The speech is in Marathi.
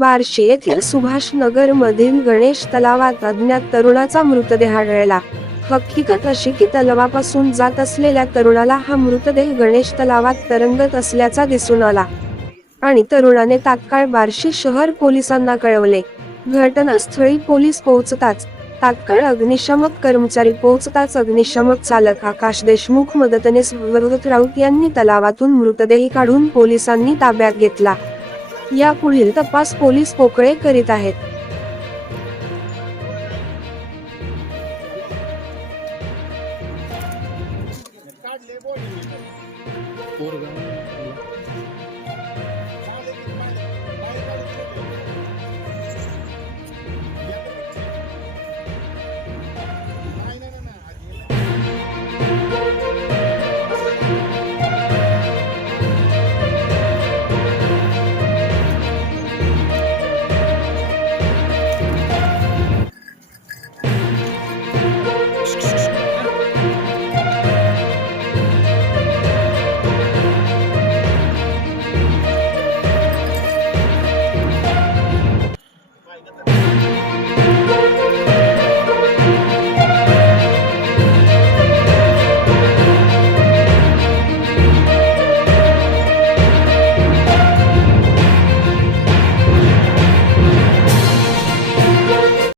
बार्शी येथील सुभाष नगर मधील गणेश तलावात अज्ञात तरुणाचा मृतदेह आढळला. हकीकत अशी की तलावापासून जात असलेल्या तरुणाला हा मृतदेह गणेश तलावात तरंगत असल्याचा दिसून आला आणि तरुणाने तात्काळ बार्शी शहर पोलिसांना कळवले. घटनास्थळी पोलीस पोहोचताच तात्काळ अग्निशमक कर्मचारी पोहोचताच अग्निशमक चालक आकाश देशमुख मदतने राऊत यांनी तलावातून मृतदेह काढून पोलिसांनी ताब्यात घेतला. या पुढील तपास पोलीस पोकळे करीत आहेत. पोरगा.